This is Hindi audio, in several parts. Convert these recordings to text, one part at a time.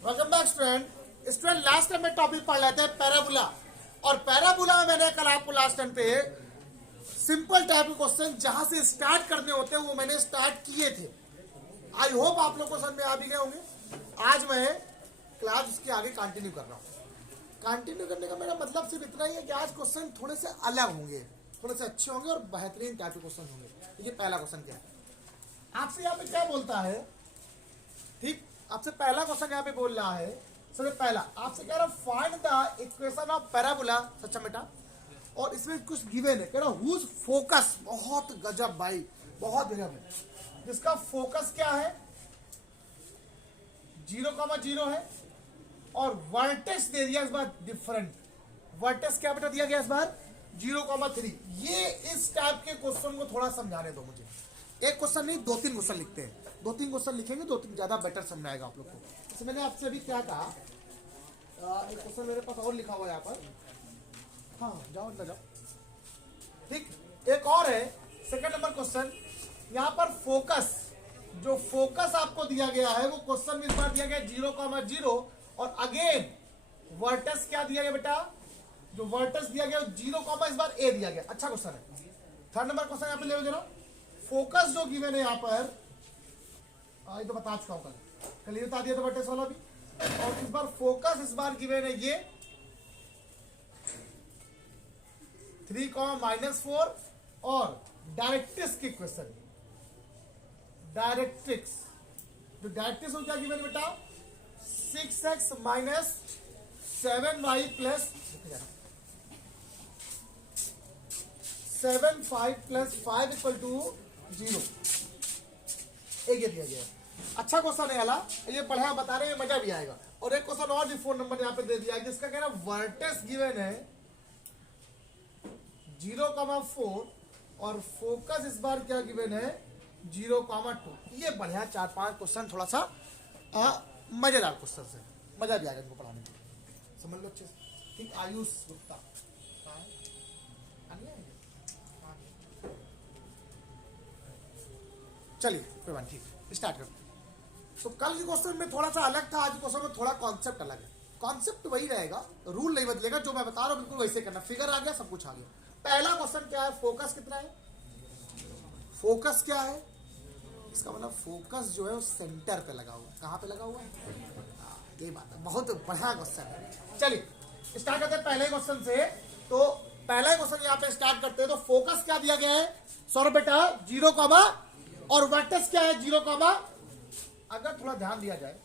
Welcome back student. Student last time में टॉपिक पढ़ लेते हैं पैराबोला, और पैराबोला में मैंने कल आपको लास्ट टाइम पे सिंपल टाइप के क्वेश्चन जहां से स्टार्ट करने होते हैं वो मैंने स्टार्ट किए थे। आई होप आप लोग को समझ में आ भी गए होंगे। आज मैं क्लास उसके आगे कंटिन्यू कर रहा हूँ। कंटिन्यू करने का मेरा मतलब सिर्फ इतना ही है कि आज क्वेश्चन थोड़े से अलग होंगे, थोड़े से अच्छे होंगे और बेहतरीन टाइप के क्वेश्चन होंगे। देखिए पहला क्वेश्चन क्या है, आपसे यहाँ पे क्या बोलता है, ठीक, आपसे पहला क्वेश्चन यहाँ पे बोल रहा है। सबसे पहला आपसे कह रहा है find the equation of parabola, सच्चा बेटा, और इसमें कुछ गिवन है, कह रहा हुज फोकस, बहुत गजब भाई, बहुत गजब है, जिसका फोकस क्या है 0,0 है और वर्टेक्स दे दिया इस बार डिफरेंट। वर्टेक्स क्या बेटा दिया गया इस बार 0,3। ये इस टाइप के क्वेश्चन को थोड़ा समझाने दो मुझे। एक क्वेश्चन नहीं, 2-3 क्वेश्चन लिखते हैं, 2-3 क्वेश्चन लिखेंगे, 2-3 ज्यादा बेटर समझ आएगा आप लोग को। जैसे मैंने आपसे अभी क्या कहा, एक क्वेश्चन मेरे पास और लिखा हुआ है यहाँ पर, हाँ जाओ अंदर जाओ, ठीक। एक और है सेकंड नंबर क्वेश्चन, यहाँ पर फोकस, जो फोकस आपको दिया गया है वो क्वेश्चन में इस बार दिया गया 0,0 और अगेन वर्टेक्स क्या दिया गया बेटा, जो वर्टेक्स दिया गया 0, इस बार ए दिया गया। अच्छा क्वेश्चन है। थर्ड नंबर क्वेश्चन यहाँ पे ले लो जरा, फोकस जो गिवन है यहाँ पर, ये तो बता चुका हूं कल ये बता दिया था वर्टेक्स वाला भी, और इस बार फोकस इस बार गिवन है ये 3,-4 और डायरेक्ट्रिक्स की क्वेश्चन, डायरेक्ट्रिक्स, जो डायरेक्ट्रिक्स को क्या गिवन है बेटा 6x - 7y प्लस 7/5 + 5 = 0, एक ये दिया गया है। अच्छा क्वेश्चन है वाला, ये पढ़ा बता रहे हैं, मजा भी आएगा। और एक क्वेश्चन और भी 4 नंबर यहाँ पे दे दिया है, जिसका कह रहा है वर्टेक्स गिवन है 0,4 और फोकस इस बार क्या गिवन है 0,2। ये बढ़िया 4-5 क्वेश्चन, थोड़ा सा मजेदार क्वेश्चन है, मजा भी आएगा इनको पढ़ाने में, समझ लो अच्छे से, ठीक। आयुष गुप्ता चलिए कोई बात, ठीक, स्टार्ट करते हैं। तो कल के क्वेश्चन में थोड़ा सा अलग था, आज के क्वेश्चन में थोड़ा कॉन्सेप्ट अलग है। कॉन्सेप्ट वही रहेगा, रूल नहीं बदलेगा, जो मैं बता रहा हूं बिल्कुल वैसे करना। फिगर आ गया, सब कुछ आ गया। पहला क्वेश्चन क्या है, फोकस कितना है, फोकस क्या है, इसका मतलब फोकस जो है वो सेंटर पे लगा हुआ है। कहां पे लगा हुआ है, ये बात है, बहुत बढ़िया क्वेश्चन है। चलिए स्टार्ट करते हैं पहले क्वेश्चन से। तो पहला क्वेश्चन यहाँ पे स्टार्ट करते हैं। तो फोकस क्या दिया गया है सौरभ बेटा 0, और वर्टेक्स क्या है 0, अगर थोड़ा ध्यान दिया जाए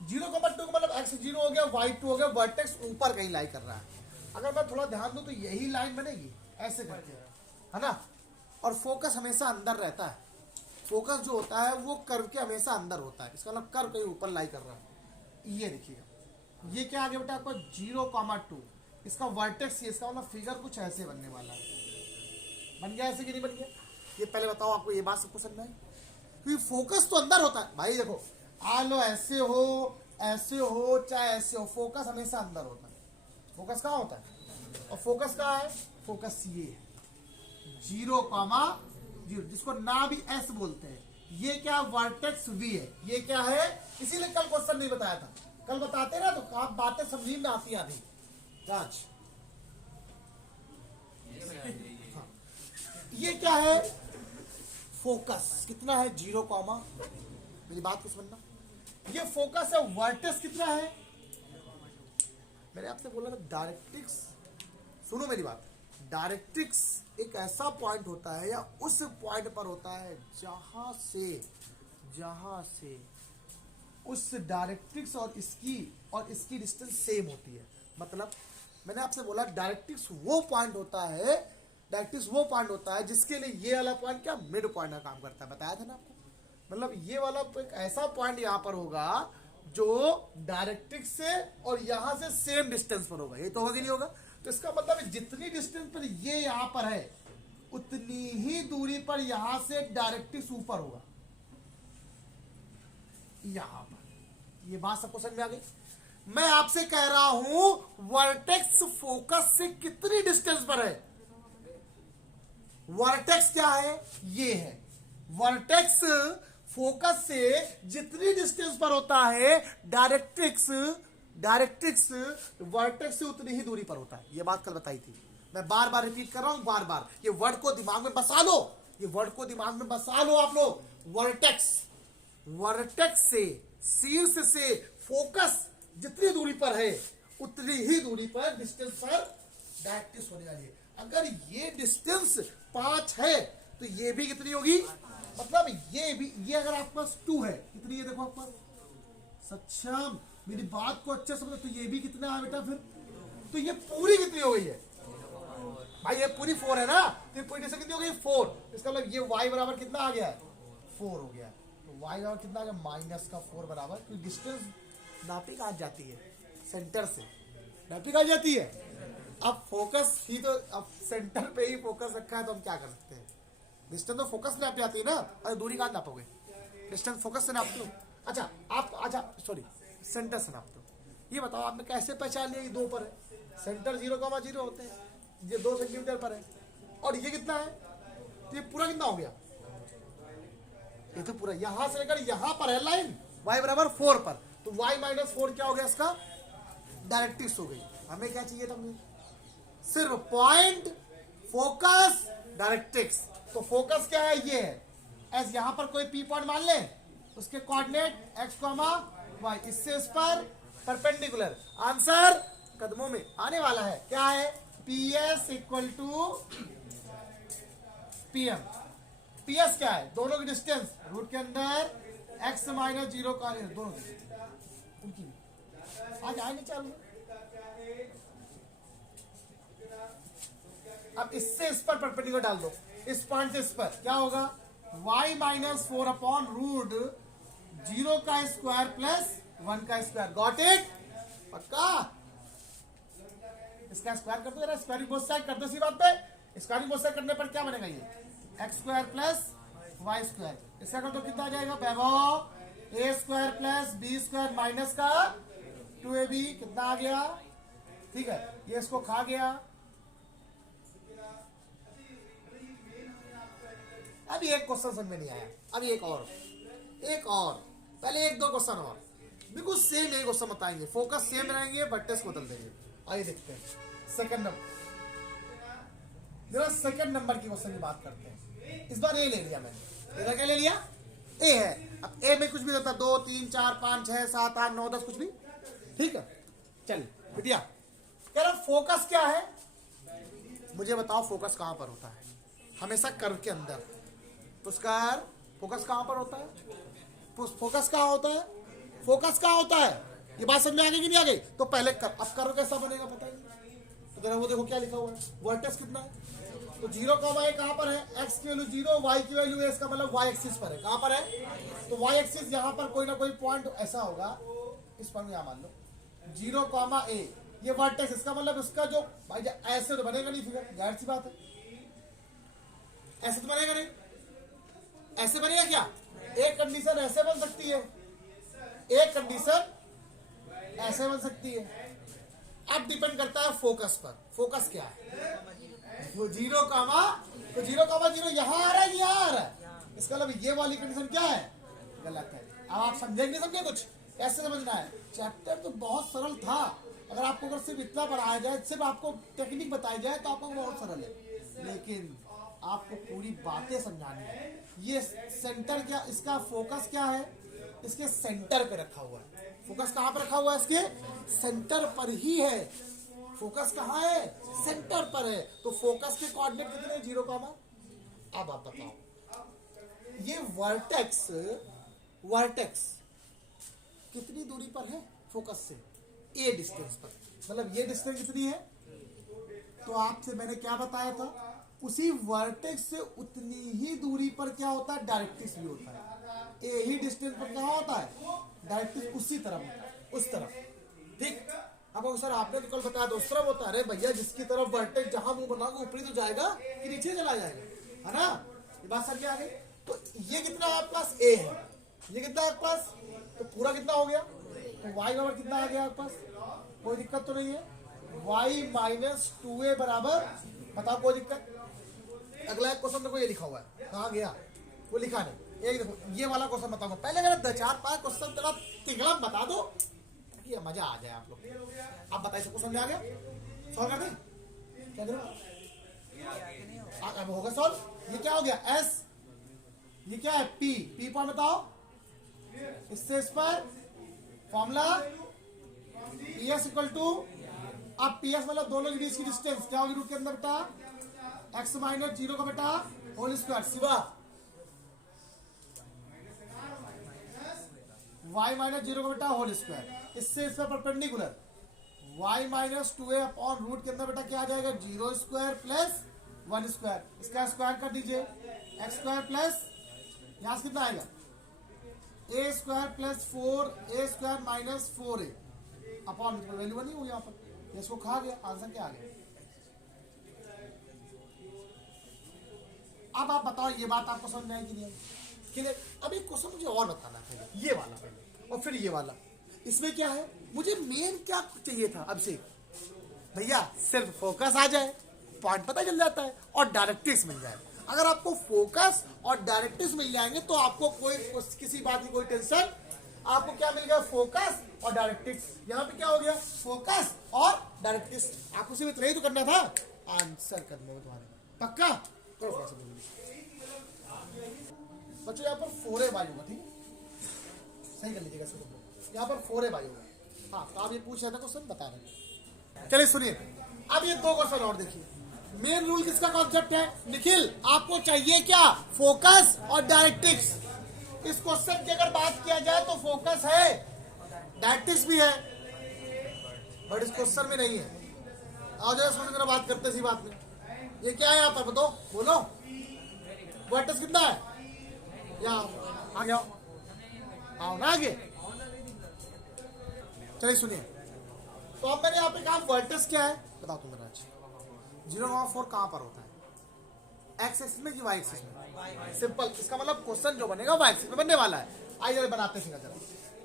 0,2 का मतलब x 0 हो गया, y 2 हो गया, वर्टेक्स ऊपर कहीं लाई कर रहा है। अगर मैं थोड़ा ध्यान दूं तो यही लाइन बनेगी ऐसे करके, है ना। और फोकस हमेशा अंदर रहता है, फोकस जो होता है वो कर्व के हमेशा अंदर होता है, इसका मतलब कर्व कहीं ऊपर लाई कर रहा है। ये देखिएगा, ये क्या आ गया बेटा आपको 0,2, इसका वर्टेक्स, ये इसका मतलब फिगर कुछ ऐसे बनने वाला है। बन गया ऐसे कि नहीं बन गया, ये पहले बताओ आपको ये बात सबको समझ में, क्योंकि फोकस तो अंदर होता है भाई। देखो आ लो, ऐसे हो चाहे ऐसे हो, फोकस हमेशा अंदर होता है। फोकस कहाँ होता है, और फोकस कहाँ है, फोकस ये है 0,0, जिसको ना भी एस बोलते हैं। ये क्या वर्टेक्स वी है, ये क्या है, इसीलिए कल क्वेश्चन नहीं बताया था। कल बताते ना तो आप बातें समझ में आती आधी राज। ये क्या है, फोकस कितना है 0, मेरी बात को समझना, ये फोकस है। वर्टेक्स कितना है, मैंने आपसे बोला ना डायरेक्ट्रिक्स, सुनो मेरी बात, डायरेक्ट्रिक्स एक ऐसा पॉइंट होता है या उस पॉइंट पर होता है जहां से उस डायरेक्ट्रिक्स और इसकी डिस्टेंस सेम होती है। मतलब मैंने आपसे बोला डायरेक्ट्रिक्स वो पॉइंट होता है जिसके लिए ये वाला पॉइंट क्या मिड पॉइंट का काम करता है, बताया था ना आपको। मतलब ये वाला एक ऐसा पॉइंट यहां पर होगा जो डायरेक्ट्रिक्स से और यहां से सेम डिस्टेंस पर होगा, ये तो होगा कि नहीं होगा। तो इसका मतलब जितनी डिस्टेंस पर ये यहां पर है उतनी ही दूरी पर यहां से डायरेक्ट्रिक्स ऊपर होगा, यहां पर। ये बात सबको समझ में आ गई। मैं आपसे कह रहा हूं वर्टेक्स फोकस से कितनी डिस्टेंस पर है, वर्टेक्स क्या है, ये है वर्टेक्स फोकस से जितनी डिस्टेंस पर होता है डायरेक्ट्रिक्स वर्टेक्स से उतनी ही दूरी पर होता है। ये बात कल बताई थी, मैं बार बार रिपीट कर रहा हूं, बार बार ये वर्ड को दिमाग में बसा लो, ये वर्ड को दिमाग में बसा लो आप लोग। वर्टेक्स से, शीर्ष से फोकस जितनी दूरी पर है उतनी ही दूरी पर डिस्टेंस पर डायरेक्ट्रिक्स होने वाली है। अगर ये डिस्टेंस 5 है तो ये भी कितनी होगी, मतलब ये भी, ये अगर आपके पास 2 है, कितनी है देखो आपके पास, सक्षम मेरी बात को अच्छे समझो, तो ये भी कितना है बेटा, फिर तो ये पूरी कितनी हो गई है भाई, ये पूरी 4 है ना, तो पूरी डिस्टेंस कितनी हो गई 4, इसका मतलब ये y बराबर कितना आ गया है 4 हो गया। तो y बराबर कितना आ गया -4 बराबर, क्योंकि डिस्टेंस नापी कहाँ जाती है, सेंटर से नापी कहाँ जाती है। अब फोकस ही तो, अब सेंटर पे ही फोकस रखा है तो हम क्या कर सकते हैं, डिस्टेंस तो फोकस से नापी जाती है ना, अरे दूरी कहाँ नापोगे, डिस्टेंस फोकस से नापते हो। अच्छा आप, अच्छा सॉरी सेंटर से नापते हो। ये बताओ आपने कैसे पहचान लिया ये 2 पर है, सेंटर 0,0 होते हैं, ये 2 सेंटीमीटर पर है, और ये कितना है, तो ये पूरा कितना हो गया, ये तो पूरा यहां से लेकर यहां पर है लाइन y बराबर 4 पर, तो y -4 क्या हो गया इसका, डायरेक्ट्रिक्स हो गई। हमें क्या चाहिए था, सिर्फ पॉइंट, फोकस, डायरेक्ट्रिक्स। तो फोकस क्या है, ये है एस, यहां पर कोई पी पॉइंट मान ले, उसके कोऑर्डिनेट x, y, इससे इस पर परपेंडिकुलर, आंसर कदमों में आने वाला है, क्या है PS equal to PM। PS क्या है, दोनों की डिस्टेंस रूट के अंदर x -0 का, दोनों उनकी आज आए नहीं चालू। अब इससे इस पर परपेंडिकुलर डाल दो, इस पॉइंट से इस पर क्या होगा, y -4 अपॉन रूट 0 का स्क्वायर प्लस 1 का स्क्वायर, गॉट इट, पक्का। इसका स्क्वायर कर दो जरा, स्क्वायरिंग बोथ साइड कर दो, इसी बात पे स्क्वायरिंग बोथ साइड करने पर क्या बनेगा, ये x² प्लस y², इसका कर दो कितना आ जाएगा वैभव, a² प्लस b² माइनस का 2ab, कितना आ गया, ठीक है, ये इसको खा गया। अभी एक क्वेश्चन समझ में नहीं आया, अभी एक और पहले 1-2 क्वेश्चन और बिल्कुल सेम एक क्वेश्चन बताएंगे, फोकस सेम रहेंगे बट टेस्ट बदल देंगे। आइए देखते हैं सेकंड नंबर, जरा सेकंड नंबर की क्वेश्चन की बात करते हैं। इस बार ए ले लिया मैंने, इधर क्या ले लिया, ए है। अब ए में कुछ भी होता है, 2 3 4 5 6 7 8 9 10 कुछ भी, ठीक है। चल बिटिया कह रहा फोकस क्या है, मुझे बताओ फोकस कहां पर होता है, हमेशा कर्व के अंदर। पुरस्कार फोकस कहां पर होता है, फोकस कहां होता है, फोकस कहां होता है, ये बात समझ में आ गई कि नहीं आ गई। तो पहले कर, अब कर्व कैसा बनेगा पता ही नहीं, तो जरा वो देखो क्या लिखा हुआ है, वर्टेक्स कितना है, तो 0, a कहां पर है, x की वैल्यू 0, y की वैल्यू है, इसका मतलब y एक्सिस पर है, कहां पर है, तो y एक्सिस यहां पर कोई ना कोई पॉइंट ऐसा होगा, इस पर यहां मान लो 0, a, ये वर्टेक्स, इसका मतलब इसका जो भाई ऐसे तो बनेगा नहीं फिगर, जाहिर सी बात है, ऐसे तो बनेगा नहीं, ऐसे बनेगा क्या, एक कंडीशन ऐसे बन सकती है, एक कंडीशन ऐसे बन सकती है। अब डिपेंड करता है फोकस पर, फोकस क्या है, तो 0, तो 0, यहां आ रहा है, यहां आ रहा है, इसका मतलब ये वाली कंडीशन क्या है, गलत है। अब आप समझे नहीं समझे, कुछ ऐसे समझना है, चैप्टर तो बहुत सरल था, अगर आपको अगर सिर्फ इतना पढ़ाया जाए, सिर्फ आपको टेक्निक बताई जाए तो आपको बहुत सरल है, लेकिन आपको पूरी बातें समझानी है। ये सेंटर क्या, इसका फोकस क्या है, इसके सेंटर पे रखा हुआ है, फोकस कहां पर रखा हुआ है, इसके सेंटर पर ही है, फोकस कहां है, सेंटर पर है। तो फोकस के कोऑर्डिनेट कितने हैं, 0, अब आप बताओ, ये वर्टेक्स कितनी दूरी पर है फोकस से, ए डिस्टेंस पर, मतलब ये डिस्टेंस कितनी है, तो आपसे मैंने क्या बताया था, उसी वर्टेक्स से उतनी ही दूरी पर क्या होता है, डायरेक्ट्रिक्स भी होता है, ए ही डिस्टेंस पर क्या होता है, डायरेक्ट्रिक्स उसी तरफ होता है, उस तरफ, ठीक। अब सर आपने तो कल बताया तो उस तरफ होता है, अरे भैया जिसकी तरफ वर्टेक्स जहां मुंह बनाओगे ऊपरी तो जाएगा कि नीचे चला जाएगा, है ना, ये बात समझ आ गई। तो ये कितना है आपके पास, ए है, ये कितना है आपके पास, तो पूरा कितना हो गया, तो y बराबर कितना आ गया आपके पास, कोई दिक्कत तो नहीं है, y -2a बराबर, बताओ कोई दिक्कत। अगला एक क्वेश्चन देखो, ये लिखा हुआ है, कहाँ गया, वो लिखा नहीं, एक देखो ये वाला क्वेश्चन बताऊंगा, पहले मेरा 2-4-5 क्वेश्चन तेरा तिगड़ा बता दो ताकि ये मजा आ जाए आप लोग। अब बताइए सब क्वेश्चन आ गया, सॉल्व कर दें क्या करो, अब होगा सॉल्व। ये क्या हो गया एस, ये क्या है पी, पी पॉइंट बताओ, इससे इस पर formula P S equal to, अब पी एस मतलब दोनों के बीच की डिस्टेंस क्या होगी रूट के अंदर बेटा, एक्स माइनस 0 का बेटा होल स्क्वायर सिवा y माइनस 0 का बेटा होल स्क्वायर, इससे इस पर perpendicular y minus 2a upon root के अंदर बेटा क्या आ जाएगा 0 स्क्वायर प्लस 1 स्क्वायर, इसका स्क्वायर कर दीजिए एक्स स्क्वायर प्लस यहां से कितना आएगा a square plus 4 a square minus 4a upon value बनी हुई यहाँ पर, इसको खा गया, आंसर क्या आ गया। अब आप बताओ ये बात आपको समझ में आई कि नहीं आई, क्लियर। अब एक क्वेश्चन मुझे और बताना है, ये वाला पहले और फिर ये वाला, इसमें क्या है मुझे मेन क्या चाहिए था अब से भैया, सिर्फ फोकस आ जाए, पॉइंट पता चल जाता है और डायरेक्ट्रिक्स मिल जाए। अगर आपको फोकस और डायरेक्ट्रिक्स मिल जाएंगे तो आपको कोई किसी बात की कोई टेंशन, आपको क्या मिल गया फोकस और डायरेक्ट्रिक्स, यहाँ पे क्या हो गया फोकस और डायरेक्ट्रिक्स, आपको सिर्फ इतना ही तो करना था, आंसर करने में तुम्हारे पक्का करो थोड़ा सा बच्चों, यहाँ पर 4a बाई होगा, ठीक है सही कर लीजिएगा सब, यहाँ पर 4a बाई होगा। हाँ तो आप ये पूछ रहे थे क्वेश्चन बता रहे, चलिए सुनिए अब ये 2 क्वेश्चन और देखिए। मेन रूल किसका कॉन्सेप्ट है निखिल, आपको चाहिए क्या फोकस और डायरेक्ट्रिक्स। इस क्वेश्चन की अगर बात किया जाए तो फोकस है, डायरेक्ट्रिक्स भी है, बट इस क्वेश्चन में नहीं है। आओ जरा समझ बात करते इसी बात में, ये क्या है यहाँ पर बताओ बोलो, वर्टेक्स कितना है, यहाँ आ गया आओ ना आगे, चलिए सुनिए। तो अब मैंने यहाँ पे कहा वर्टेक्स क्या है बताओ तुम मेरा, 0,4 कहां पर होता है, एक्स एक्सिस में कि वाई एक्सिस में, सिंपल, इसका मतलब क्वेश्चन जो बनेगा वाई एक्सिस में बनने वाला है। आइए बनाते हैं जरा,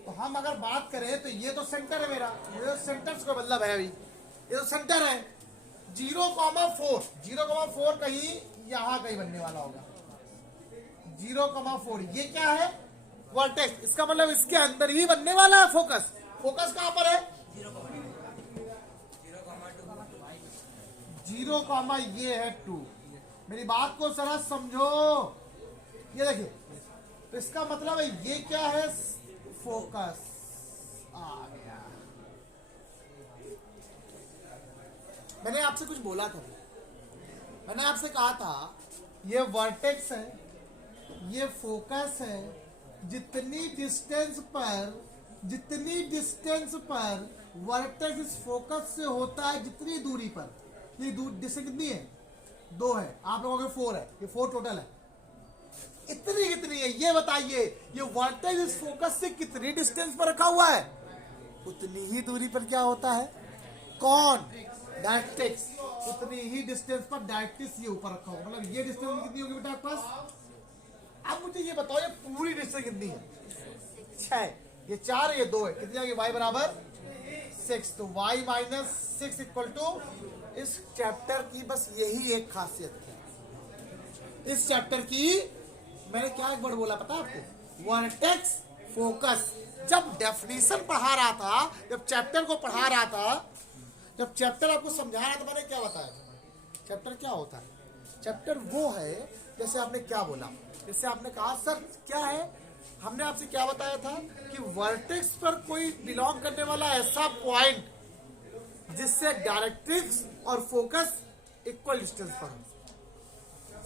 तो हम अगर बात करें तो ये तो सेंटर है मेरा, ये तो सेंटर का मतलब है अभी, ये तो सेंटर है 0,4 कहीं यहां कहीं बनने वाला होगा 0,4, ये क्या है वर्टेक्स, इसका मतलब इसके अंदर ही बनने वाला है फोकस। फोकस कहां पर है 0, ये है 2, मेरी बात को जरा समझो, ये देखिए तो इसका मतलब है ये क्या है फोकस आ गया। मैंने आपसे कुछ बोला था, मैंने आपसे कहा था ये वर्टेक्स है, ये फोकस है, जितनी डिस्टेंस पर वर्टेक्स इस फोकस से होता है, जितनी दूरी पर, ये डिस्टेंस कितनी है 2 है, आप लोगों के 4 है, ये 4 टोटल है, इतनी कितनी है ये बताइए। ये वर्टेक्स इस फोकस से कितनी डिस्टेंस पर रखा हुआ है, उतनी ही दूरी पर क्या होता है कौन डायरेक्ट्रिक्स, उतनी ही डिस्टेंस पर डायरेक्ट्रिक्स ये ऊपर रखा होगा, मतलब ये डिस्टेंस कितनी होगी बेटा आपके पास। अब मुझे ये बताओ ये पूरी डिस्टेंस कितनी है 6, ये 4 ये 2 है, कितनी आएगी y बराबर 6, तो y माइनस 6 इक्वल टू, इस चैप्टर की बस यही एक खासियत है, इस चैप्टर की मैंने क्या एक वर्ड बोला पता आपको, वर्टेक्स फोकस। जब डेफिनेशन पढ़ा रहा था, जब चैप्टर को पढ़ा रहा था, जब चैप्टर आपको समझा रहा था, मैंने क्या बताया चैप्टर क्या होता है, चैप्टर वो है जैसे आपने क्या बोला, जैसे आपने कहा सर क्या है, हमने आपसे क्या बताया था कि वर्टेक्स पर कोई बिलोंग करने वाला ऐसा पॉइंट जिससे डायरेक्ट्रिक्स और फोकस इक्वल डिस्टेंस पर हो,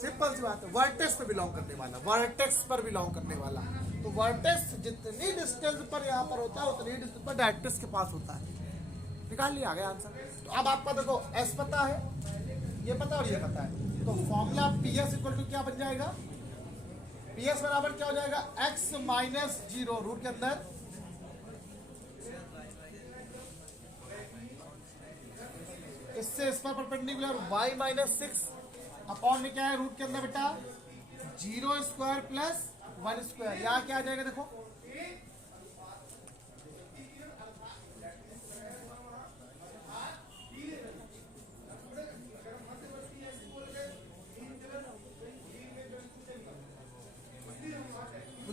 सिंपल सी बात है, वर्टेक्स पर बिलोंग करने वाला, वर्टेक्स पर बिलोंग करने वाला, तो वर्टेक्स जितनी डिस्टेंस पर यहाँ पर होता है उतनी डिस्टेंस पर डायरेक्ट्रिक्स के पास होता है, निकाल लिया गया आंसर। तो अब आपका देखो एस पता है, ये पता और ये पता है, तो formula P S equal to क्या बन जाएगा, पी एस बराबर क्या हो जाएगा एक्स माइनस 0 रूट के अंदर इससे इस पर परपेंडिकुलर y माइनस 6 अपॉन में क्या है रूट के अंदर बेटा 0 स्क्वायर प्लस 1 स्क्वायर, यहाँ क्या आ जाएगा देखो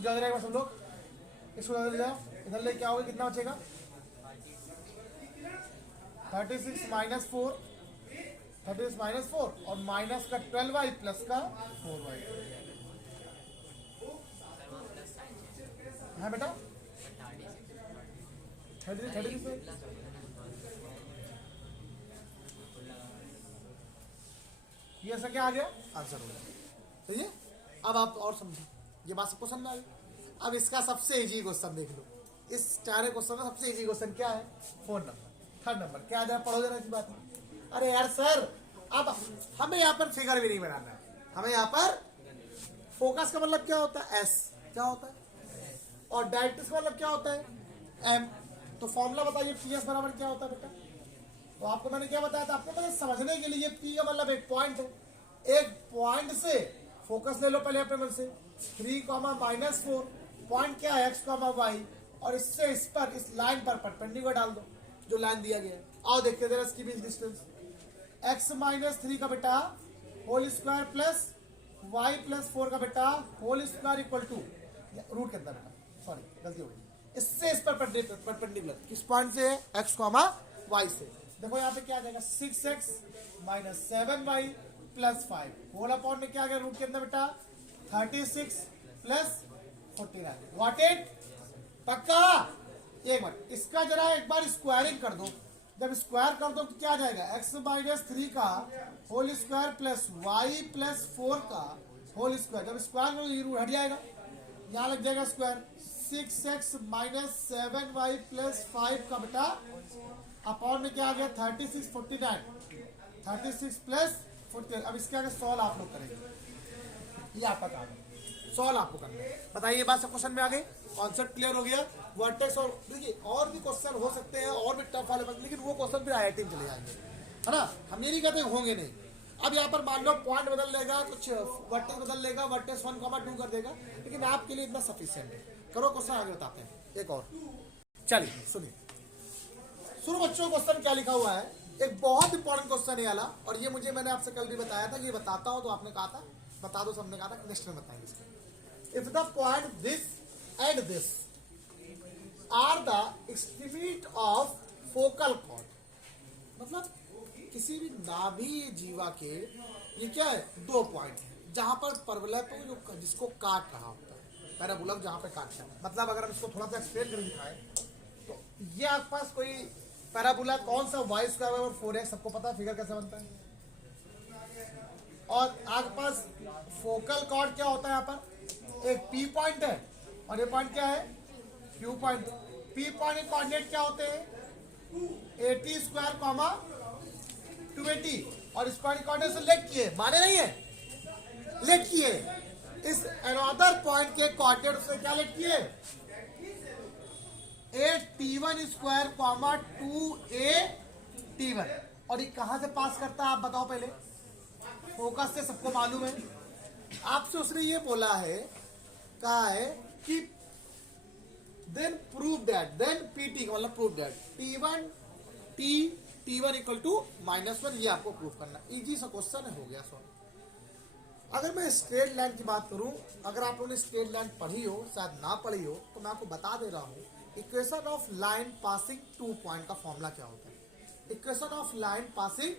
ज्यादा रहेगा सब लोग, इसको ज्यादा ले जाओ, इधर ले क्या होगा, कितना बचेगा 36 माइनस 4, 36 माइनस 4 और माइनस का 12y प्लस का 4y है बेटा 36 ये ऐसा क्या आ गया, आंसर हो गया। सही है। अब आप और समझो, ये बात सबको समझ आ गई। अब इसका सबसे इजी क्वेश्चन देख लो, इस चारे क्वेश्चन का सबसे इजी क्वेश्चन क्या है, फोन नंबर, थर्ड नंबर क्या आ जाए, पढ़ो जरा की बात। अरे यार सर, अब हमें यहाँ पर फिगर भी नहीं बनाना है, हमें यहाँ पर फोकस का मतलब क्या होता है, एस क्या होता है, और डायरेक्ट्रिक्स का मतलब क्या होता है, एम। तो फॉर्मूला बताइए, पी एस बराबर क्या होता है बेटा। तो आपको मैंने क्या बताया था, आपको मतलब समझने के लिए पी का मतलब एक पॉइंट है, एक पॉइंट से फोकस ले लो पहले अपने मन से, 3,-4 पॉइंट क्या है, x,y, और इससे इस पर, इस लाइन पर परपेंडिकुलर डाल दो जो लाइन दिया गया है। आओ देखते हैं इसकी बीच डिस्टेंस, x-3 का बेटा whole square plus y plus 4 का बेटा whole square equal to root के अंदर बेटा, सॉरी गलती हो गई, इससे इस पर परपेंडिकुलर किस पॉइंट से है, x,y से। देखो यहाँ पे क्या आ जाएगा, 6x minus 7y plus 5 whole upon में क्या आ गया रूट के अंदर बेटा 36 प्लस 49, व्हाट इट पक्का। एक मिनट, इसका जरा एक बार स्क्वायरिंग कर दो, जब स्क्वायर कर दो तो क्या आ जाएगा, x-3 का whole square plus y plus 4 का होल स्क्वायर, जब स्क्वायर में रूट हट जाएगा, यहाँ लग जाएगा square, 6x minus 7y plus 5 का बेटा अपॉन में क्या आ गया 36 49, 36 प्लस 49। अब इसके आगे सॉल्व आप लोग करेंगे, ये आपका काम है, सॉल्व आपको करना है। बताइए बात सब क्वेश्चन में आ गई, कॉन्सेप्ट क्लियर हो गया। वर्टेक्स और देखिए और भी क्वेश्चन हो सकते हैं और भी टफ वाले, लेकिन वो क्वेश्चन फिर IIT में चले जाएंगे, है ना, हम ये नहीं कहते होंगे नहीं। अब यहाँ पर मान लो पॉइंट बदल लेगा, कुछ वर्टेक्स बदल लेगा, वर्टेक्स 1,2 कर देगा, लेकिन आपके लिए इतना सफिशिएंट है। करो क्वेश्चन आगे बताते हैं एक और, चलिए सुनिए शुरू बच्चों। क्वेश्चन क्या लिखा हुआ है, एक बहुत इंपॉर्टेंट क्वेश्चन है वाला, और ये मुझे मैंने आपसे कल भी बताया था कि ये बताता हूं, तो आपने कहा था बता दो, सबने कहा था नेक्स्ट में बताएंगे इसको। If the point this and this are the extremities of focal chord, मतलब किसी भी नाभीय जीवा के ये क्या है, दो पॉइंट है जहां पर परवलय को जो जिसको काट रहा होता है, पैराबोला जहां पर काट रहा है, मतलब अगर हम इसको थोड़ा सा एक्सप्लेन कर दिखाएं तो ये आपके पास कोई पैराबोला कौन सा y स्क्वायर और 4x, सबको पता है फिगर कैसे बनता है, और आपके पास फोकल कॉर्ड क्या होता है, यहाँ पर एक P पॉइंट है और ये पॉइंट क्या है Q पॉइंट। P पॉइंट के कोऑर्डिनेट क्या होते हैं 80 स्क्वायर 280, और इस पॉइंट के कोऑर्डिनेट से लेट किए, माने नहीं है लेट किए, इस अनदर पॉइंट के कोऑर्डिनेट से क्या लेट किए 8t1 स्क्वायर 2a t1, और ये कहां से पास करता है आप बताओ पहले, फोकस से, सबको मालूम है। आपसे उसने ये बोला है, कहा है कि then prove that, then pt का मतलब prove that t1 equal to -1, ये आपको प्रूव करना। इजी सा क्वेश्चन है, हो गया सॉल्व। अगर मैं स्ट्रेट लाइन की बात करूं, अगर आप लोगों ने स्ट्रेट लाइन पढ़ी हो, शायद ना पढ़ी हो, तो मैं आपको बता दे रहा हूं equation of line passing 2 point का फॉर्मूला क्या होता है। इक्वेशन ऑफ लाइन पासिंग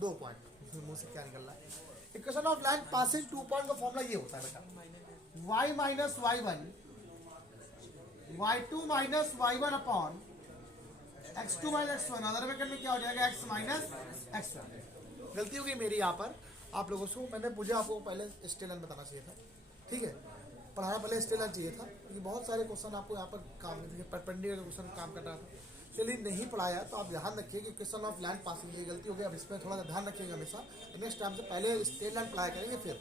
दो पॉइंट, मुंह से क्या निकल रहा है, equation of line passing 2 point का फॉर्मूला ये होता है बेटा, y minus y1 y2 minus y1 upon x2 minus x1, other bracket में क्या हो जाएगा x माइनस x1। गलती हो गई मेरी यहाँ पर आप लोगों से, मैंने मुझे आपको पहले स्टेलन बताना चाहिए था, ठीक है, पढ़ाना पहले स्टेलन चाहिए था, क्योंकि बहुत सारे क्वेश्चन आपको यहाँ पर काम परपेंडिकुलर क्वेश्चन काम कर रहा था, चलिए नहीं पढ़ाया तो आप ध्यान रखिए कि क्वेश्चन ऑफ लैंड पासिंग ये गलती हो गई, अब इसमें थोड़ा सा ध्यान रखिएगा हमेशा, नेक्स्ट टाइम से पहले स्टेट लाइन पढ़ाया करेंगे। फिर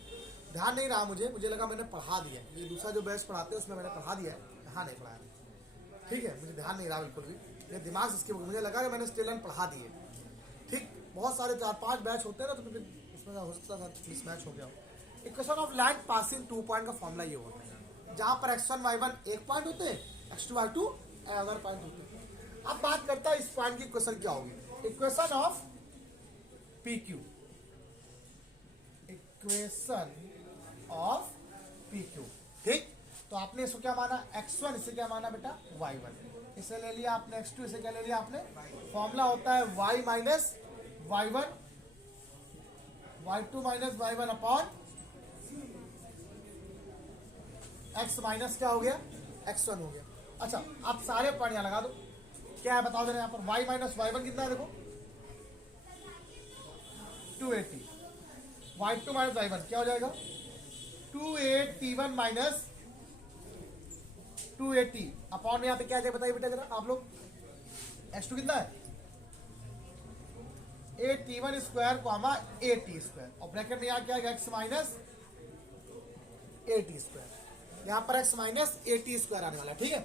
ध्यान नहीं रहा मुझे लगा मैंने पढ़ा दिया, ये दूसरा जो बैच पढ़ाते हैं उसमें मैंने पढ़ा दिया है, यहाँ नहीं पढ़ाया, ठीक है, मुझे ध्यान नहीं रहा बिल्कुल भी, ये दिमाग इसके मुझे लगा कि मैंने स्टेट लाइन पढ़ा दिए, ठीक, बहुत सारे 4-5 बैच होते हैं ना, तो फिर इसमें हो सकता था मिसमैच हो गया हो। Equation of line passing 2 point का फॉर्मूला ये होता है, जहां पर x1 y1 एक पॉइंट होते हैं, x2 y2 अदर पॉइंट होते हैं। अब बात करता है इस पॉइंट की इक्वेशन क्या होगी, equation of PQ, equation of PQ, ठीक, तो आपने इसको क्या माना x1, इसे क्या माना बेटा y1, इसे ले लिया आपने x2, इसे क्या ले लिया आपने, फॉर्मूला होता है y minus y1, y2 minus y1 upon x minus क्या हो गया x1 हो गया। अच्छा आप सारे पॉइंट यहां लगा दो, क्या है बताओ जरा, यहाँ पर y माइनस y1 कितना है, देखो 280, y2 माइनस y1 क्या हो जाएगा 280t1 माइनस 280 अपॉन में यहाँ पे क्या है बताइए बेटा जरा आप लोग, x2 कितना है 8t1 square comma 8t square, और ब्रैकेट में यहाँ क्या है x माइनस 8t स्क्वायर, यहाँ पर x माइनस 8t स्क्वायर आने वाला है, ठीक है।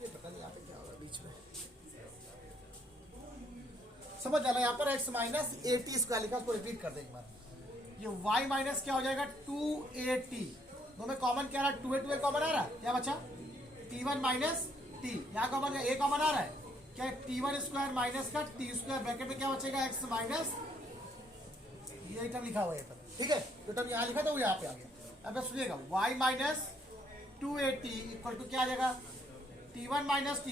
ये पता नहीं यहाँ पे क्या होगा बीच में, समझ जाना, यहाँ पर x माइनस 8t स्क्वायर लिखा, उसको रिपीट कर दे एक बार। ये y माइनस क्या हो जाएगा 280, दो में कॉमन क्या रहा है 2 कॉमन आ रहा है, क्या बचा t1 माइनस t, यहाँ कॉमन a कॉमन आ रहा है, क्या t1 स्क्वायर माइनस का t स्क्वायर, ब्रैकेट में क्या बचेगा x माइनस, ये टर्म लिखा हुआ है पर, ठीक है, जो टर्म यहाँ लिखा था वो यहाँ पे आ गया। अब सुनिएगा y माइनस 280 इक्वल टू क्या आ जाएगा t1 minus t,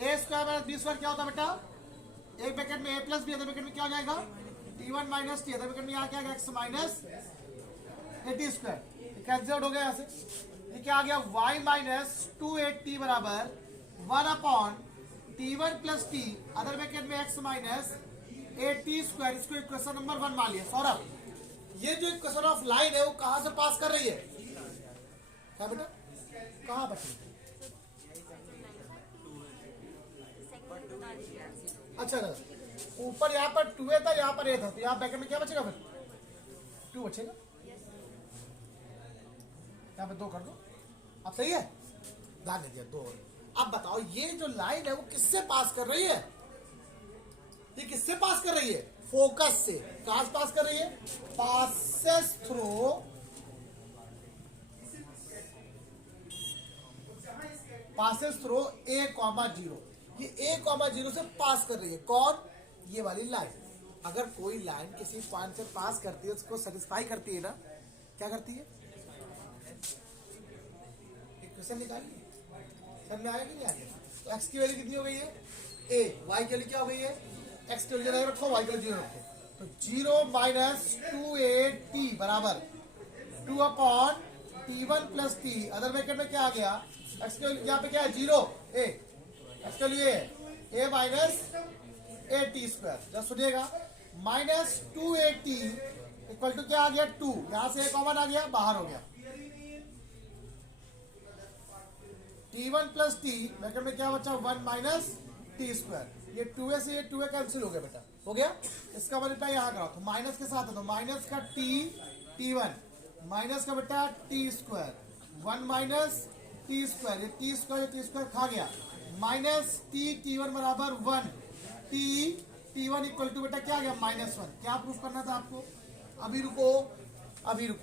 a square minus b square क्या होता है बेटा, एक ब्रैकेट में a plus b, other bracket में क्या हो जाएगा t1 minus t, other bracket में यहाँ क्या आएगा x माइनस 80 स्क्वायर, कैंसिल हो गया यहाँ से, ये क्या आ गया y माइनस 280 बराबर 1 upon t1 plus t, other bracket में x माइनस 80 स्क्वायर, इसको इक्वेशन नंबर 1 मान लिया। सौरभ ये जो इक्वेशन ऑफ लाइन है वो कहां से पास कर रही है, क्या बेटा कहां बची, अच्छा ऊपर यहाँ पर 2a था, यहाँ पर a था, तो यहाँ ब्रैकेट में क्या बचेगा फिर 2 बचेगा, यहाँ पे 2 कर दो, अब सही है, ध्यान दे दिया 2। अब बताओ ये जो लाइन है वो किससे पास कर रही है, ये किससे पास कर रही है, फोकस से, कहां से पास कर रही है, पासेस थ्रू a कॉमा 0, ये a कॉमा 0 से पास कर रही है, कौन, ये वाली लाइन। अगर कोई लाइन किसी पॉइंट से पास करती है उसको सेटिस्फाई करती है ना, क्या करती है, इक्वेशन निकालिए, समझ में आया कि नहीं आया, तो x की वैल्यू कितनी हो गई है a, y की वैल्यू क्या हो गई है, x की वैल्यू रखो, y की वैल्यू 0 रखो, तो 0 माइनस 280 बराबर 2 upon t1 plus t, other bracket में क्या आ गया x के यहाँ पे क्या है 0 a, x के लिए a माइनस 80 स्क्वायर, जब सुनिएगा माइनस 280 इक्वल टू क्या आ गया 2, यहां से a कॉमन आ गया बाहर हो गया, t1 प्लस t, ब्रैकेट में क्या बचा 1 माइनस t स्क्वायर, ये 2a से ये 2a कैंसिल हो गया बेटा, हो गया, इसका मल्टीप्लाई यहाँ कराओ, तो माइनस के साथ है तो माइनस का t1 माइनस का बेटा t square 1 minus t square, ये t स्क्वायर खा गया, माइनस t1 बराबर 1, t1 इक्वल टू बेटा क्या आ गया -1, क्या प्रूफ करना था आपको, अभी रुको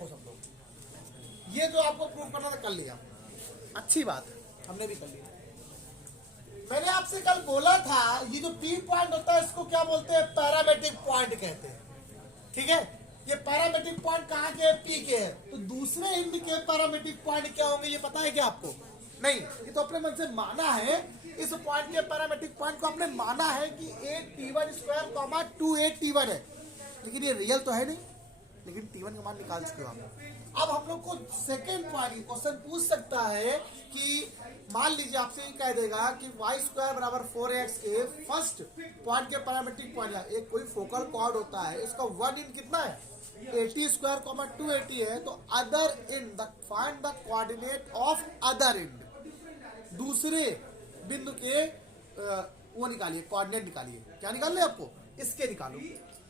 सब लोग, ये जो आपको प्रूफ करना था कर लिया, अच्छी बात है, हमने भी कर लिया। मैंने आपसे कल बोला था ये जो P पॉइंट होता है इसको क्या बोलते हैं, पैरामेट्रिक पॉइंट कहते हैं, ठीक है, ये पैरामेट्रिक पॉइंट कहाँ के है, P के है, तो दूसरे इंड के पैरामेट्रिक पॉइंट क्या होंगे ये पता है क्या आपको, नहीं, ये तो अपने मन से माना है, इस पॉइंट के पैरामेट्रिक पॉइंट को आपने माना है कि 8t1 स्क्वायर कॉमा 2a है, लेकिन ये रियल तो है नहीं, लेकिन t1 का मान निकाल चुके हो आप। अब हम लोग को सेकेंड पॉइंट क्वेश्चन पूछ सकता है कि मान लीजिए आपसे ये कह देगा कि y स्क्वायर बराबर 4x के फर्स्ट पॉइंट के पैरामेट्रिक पॉइंट, एक कोई फोकल कॉर्ड होता है, इसका वन इन कितना है 80 स्क्वायर कॉमा 280 है, तो other end find the coordinate of other end, दूसरे बिंदु के वो निकालिए, कोऑर्डिनेट निकालिए, क्या निकालने आपको, इसके निकालो,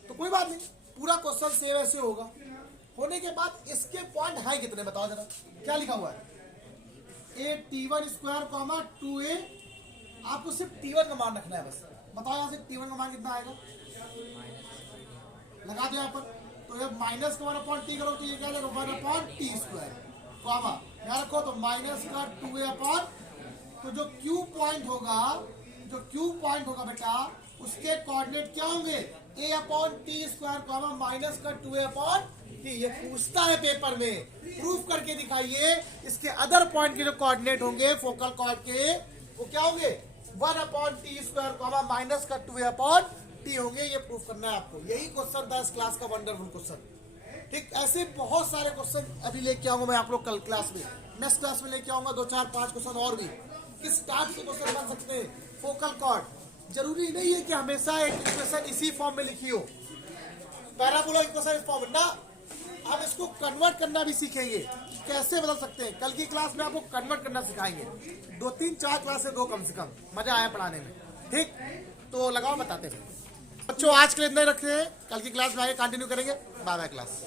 तो कोई बात नहीं, पूरा क्वेश्चन सेव ऐसे होगा, होने के बाद इसके पॉइंट है कितने बताओ जरा, क्या लिखा हुआ है 8t1 स्क्वायर कॉमा 2a, आपको सिर्फ t1 का मान रखना है बस, बताओ यहाँ से t1 का मान कितना आएगा, लगा दो यहाँ पर, तो ये माइनस का 1/t करो तो ये क्या आएगा 1/t स्क्वायर कॉमा, यहाँ रखो तो माइनस का 2a अपॉन, तो जो Q पॉइंट होगा बेटा उसके कोऑर्डिनेट क्या होंगे a upon T square comma minus का 2a अपॉन टी। ये पूछता है पेपर में, प्रूफ करके दिखाइए इसके अदर पॉइंट के जो कोऑर्डिनेट होंगे फोकल कॉर्ड के वो क्या होंगे 1 upon T square comma minus का 2a अपॉन टी होंगे। ये प्रूफ करना है आपको। यही क्वेश्चन था इस क्लास का वंडरफुल क्वेश्चन। ठीक, ऐसे बहुत सारे क्वेश्चन अभी लेके आऊंगा मैं आप लोग कल क्लास में, नेक्स्ट क्लास में लेके आऊंगा 2 4 5 क्वेश्चन और भी। किस टाइप के क्वेश्चन बन सकते हैं फोकल कॉर्ड। जरूरी नहीं है कि हमेशा एक इक्वेशन इसी फॉर्म में लिखी हो, पैराबोला इक्वेशन इस फॉर्म में ना। हम इसको कन्वर्ट करना भी सीखेंगे, कैसे बदल सकते हैं। कल की क्लास में आपको कन्वर्ट करना सिखाएंगे। 2 3 4 क्लास से 2 कम से कम, मजा आया पढ़ाने में। ठीक, तो लगाओ बताते हैं बच्चों। आज के लिए इतना ही रखते हैं, कल की क्लास में आगे कंटिन्यू करेंगे। Bye bye class.